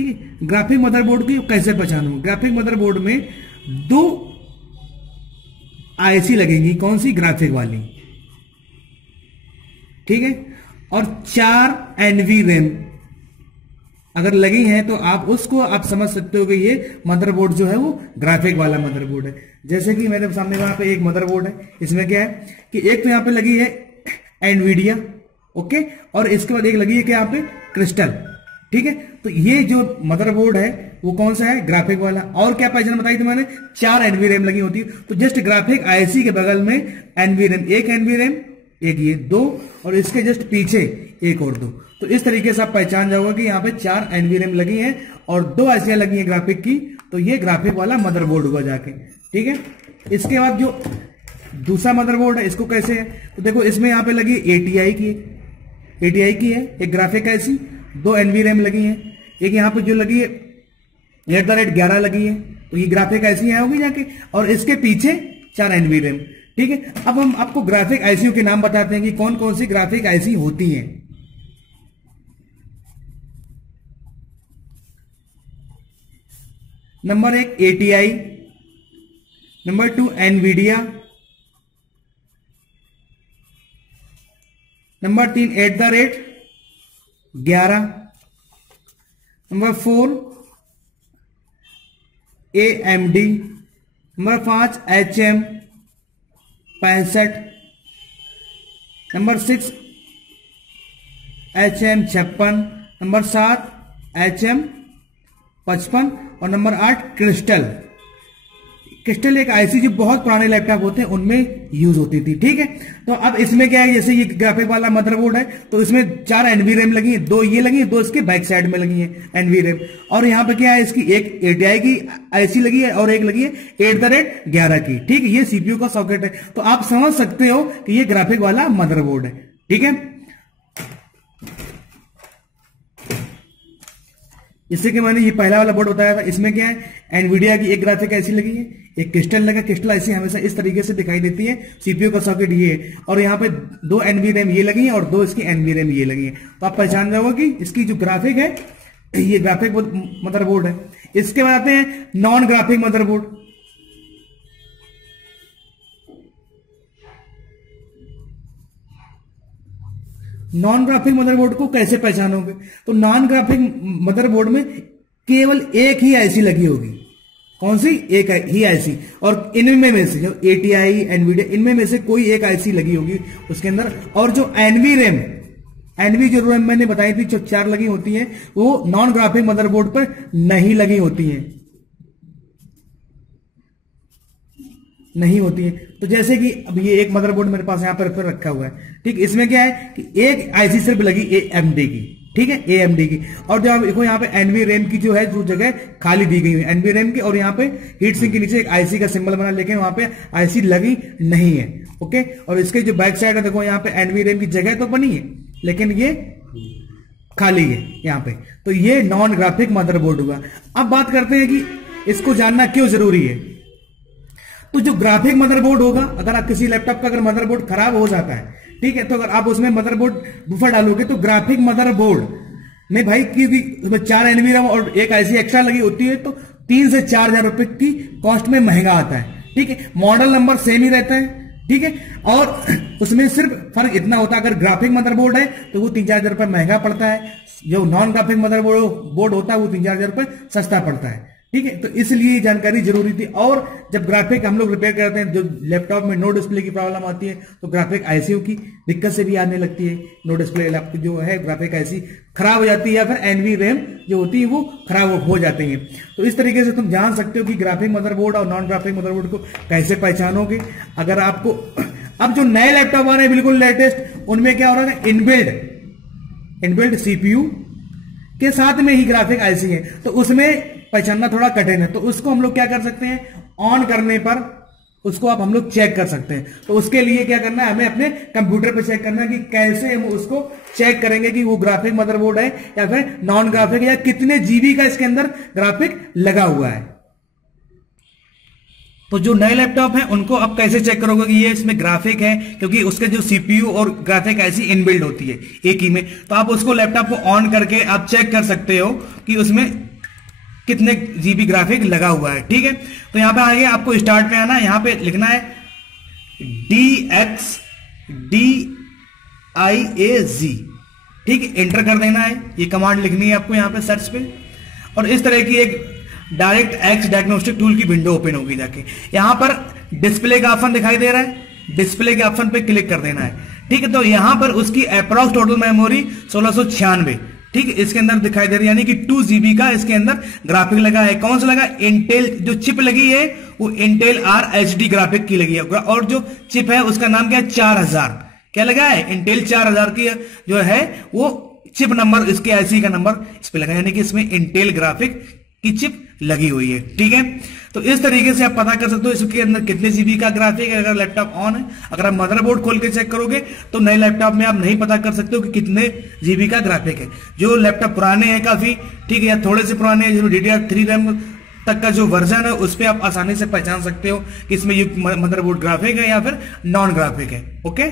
ठीक है। Graphic motherboard की कैसे पहचानूंगा? ग्राफिक मदरबोर्ड में 2 आईसी लगेंगी, कौन सी? ग्राफिक वाली, ठीक है, और 4 एनवी रैम अगर लगी हैं तो आप उसको आप समझ सकते हो कि ये मदरबोर्ड जो है वो ग्राफिक वाला मदरबोर्ड है। जैसे कि मेरे सामने वहां पे एक मदरबोर्ड है, इसमें क्या है कि एक तो यहां पे लगी है एनवीडिया, ओके, और इसके बाद एक लगी है क्या यहाँ पे? क्रिस्टल, ठीक है। तो ये जो मदरबोर्ड है वो कौन सा है? ग्राफिक वाला। और क्या पहचान बताई थी मैंने? 4 एनवी रैम लगी होती है। तो जस्ट ग्राफिक आईसी के बगल में एनवी रैम, एक एनवी रैम, एक ये 2, और इसके जस्ट पीछे एक और 2। तो इस तरीके से आप पहचान जाओगे कि यहाँ पे 4 एनवी रैम लगी हैं और 2 आईसियां लगी हैं ग्राफिक की, तो ये ग्राफिक वाला मदरबोर्ड हुआ जाके, ठीक है। इसके बाद जो दूसरा मदरबोर्ड है इसको कैसे है? तो देखो इसमें यहाँ पे लगी एटीआई की है, एक ग्राफिक आईसी, 2 एनवी रैम लगी है, एक यहाँ पे जो लगी है 8/11 लगी है, तो ये ग्राफिक आईसी यहाँ होगी जाके, और इसके पीछे 4 एनवी रैम, ठीक है। अब हम आपको ग्राफिक आईसीयू के नाम बताते हैं कि कौन कौन सी ग्राफिक आईसी होती हैं। Number 1 ATI, number 2 Nvidia, number 3 8/11, number 4 AMD, number 5 HM65, number 6 HM56, number 7 HM55 और नंबर 8 क्रिस्टल। क्रिस्टल एक आईसी जो बहुत पुराने लैपटॉप होते हैं उनमें यूज होती थी, ठीक है। तो अब इसमें क्या है, जैसे ये ग्राफिक वाला मदरबोर्ड है तो इसमें 4 एनवी रैम लगी है, 2 ये लगी है, 2 इसके बैक साइड में लगी है एनवी रैम, और यहाँ पे क्या है, इसकी एक एटीआई की आईसी लगी है और एक लगी है 8/11 की, ठीक है। ये सीपीयू का सॉकेट है, तो आप समझ सकते हो कि ये ग्राफिक वाला मदरबोर्ड है, ठीक है। इससे कि मैंने ये पहला वाला बोर्ड बताया था, इसमें क्या है, एनवीडिया की एक ग्राफिक आईसी लगी है, एक क्रिस्टल लगा। क्रिस्टल आईसी हमेशा इस तरीके से दिखाई देती है, सीपीयू का सॉकेट ये है, और यहाँ पे 2 एनवी रैम ये लगी है और 2 इसकी एनवी रैम ये लगी है। तो आप पहचान जाओगे कि इसकी जो ग्राफिक है ये ग्राफिक मदरबोर्ड है। इसके बाद आते हैं non graphic motherboard. Non graphic motherboard को कैसे पहचानोगे? तो नॉन ग्राफिक मदरबोर्ड में केवल एक ही आईसी लगी होगी, कौन सी? एक ही आईसी, और इनमें में से जो एटीआई, एनवीडिया, इनमें में से कोई एक आईसी लगी होगी उसके अंदर। और जो एनवी रैम, एनवी जो रैम मैंने बताई थी जो 4 लगी होती हैं, वो नॉन ग्राफिक मदरबोर्ड पर नहीं लगी होती हैं, नहीं होती है। तो जैसे कि अब ये एक मदरबोर्ड मेरे पास यहाँ पर रखा हुआ है, ठीक। इसमें क्या है कि एक आईसी सिर्फ लगी एएमडी की, ठीक है, एएमडी की। और जो आप देखो यहाँ पे एनवी रैम की जो है जो जगह खाली दी गई है एनवी रैम की, और यहाँ पे हीट सिंक के नीचे एक आईसी का सिंबल बना, लेकिन वहां पे आईसी लगी नहीं है, ओके। और इसके जो बैक साइड है देखो यहाँ पे एनवी रैम की जगह तो बनी है लेकिन ये खाली है यहाँ पे। तो ये नॉन ग्राफिक मदरबोर्ड हुआ। अब बात करते हैं कि इसको जानना क्यों जरूरी है। तो जो ग्राफिक मदरबोर्ड होगा, अगर आप किसी लैपटॉप का अगर मदरबोर्ड खराब हो जाता है, ठीक है, तो अगर आप उसमें मदरबोर्ड बूफर डालोगे तो ग्राफिक मदरबोर्ड में भाई की उसमें 4 एनवी रैम और एक आईसी एक्स्ट्रा लगी होती है, तो 3 से 4 हजार रुपए की कॉस्ट में महंगा आता है, ठीक है। मॉडल नंबर सेम ही रहता है, ठीक है, और उसमें सिर्फ फर्क इतना होता है, अगर ग्राफिक मदरबोर्ड है तो वो 3-4 हजार रुपए महंगा पड़ता है, जो नॉन ग्राफिक मदरबोर्ड होता है वो 3-4 हजार रुपए सस्ता पड़ता है, ठीक है। तो इसलिए जानकारी जरूरी थी। और जब ग्राफिक हम लोग रिपेयर करते हैं, जो लैपटॉप में नो डिस्प्ले की प्रॉब्लम आती है, तो ग्राफिक आईसीयू की दिक्कत से भी आने लगती है। नो डिस्प्ले लैपटॉप जो है ग्राफिक आईसी खराब हो जाती है, या फिर एनवी रैम जो होती है वो खराब हो जाती है। तो इस तरीके से तुम जान सकते हो कि ग्राफिक मदरबोर्ड और नॉन ग्राफिक मदरबोर्ड को कैसे पहचानोगे। अगर आपको अब जो नए लैपटॉप आ रहे हैं बिल्कुल लेटेस्ट, उनमें क्या हो रहा है, इनबिल्ड सीपीयू के साथ में ही ग्राफिक आईसी है, तो उसमें पहचानना थोड़ा कठिन है। तो उसको हम लोग क्या कर सकते हैं, ऑन करने पर उसको हम लोग चेक कर सकते हैं। तो उसके लिए क्या करना है, हमें अपने कंप्यूटर पे चेक करना है कि कैसे हम उसको चेक करेंगे कि वो ग्राफिक मदरबोर्ड है या फिर नॉन ग्राफिक, या कितने जीबी का इसके अंदर ग्राफिक लगा हुआ है। तो जो नए लैपटॉप हैं उनको अब कैसे चेक करोगे कि ये इसमें ग्राफिक है, क्योंकि उसके जो सीपीयू और ग्राफिक ऐसी इनबिल्ड होती है एक ही में। तो आप उसको लैपटॉप को ऑन करके आप चेक कर सकते हो कि उसमें कितने जीबी ग्राफिक लगा हुआ है। ठीक है, तो यहां पे आगे आपको स्टार्ट पे आना है, यहां पे लिखना है DXDIAZ। ठीक है, एंटर कर देना है, ये कमांड लिखनी है आपको यहां पे सर्च पे, और इस तरह की एक डायरेक्ट एक्स डायग्नोस्टिक टूल की विंडो ओपन होगी। जाके यहां पर डिस्प्ले का ऑप्शन दिखाई दे रहा है, डिस्प्ले के ऑप्शन पे क्लिक कर देना है। ठीक है, तो यहां पर उसकी अप्रॉक्स टोटल मेमोरी 1696, ठीक है, इसके अंदर दिखाई दे रही है, यानी कि 2 GB का इसके अंदर ग्राफिक लगा है। कौन सा लगा? इंटेल जो चिप लगी है वो इंटेल RHD ग्राफिक की लगी है, और जो चिप है उसका नाम क्या है? 4000। क्या लगा है? इंटेल 4000 की जो है वो चिप नंबर, इसके IC का नंबर इस पे लगा, यानी कि इसमें इंटेल ग्राफिक की चिप लगी हुई है। ठीक है, तो इस तरीके से आप पता कर सकते हो इसके अंदर कितने जीबी का ग्राफिक है अगर लैपटॉप ऑन है। अगर आप मदरबोर्ड खोल के चेक करोगे तो नए लैपटॉप में आप नहीं पता कर सकते हो कि कितने जीबी का ग्राफिक है। जो लैपटॉप पुराने हैं काफी, ठीक है, या थोड़े से पुराने हैं, जिसमें DDR3 रैम तक का जो वर्जन है उस पर आप आसानी से पहचान सकते हो कि इसमें ये मदरबोर्ड ग्राफिक है या फिर नॉन ग्राफिक है। ओके।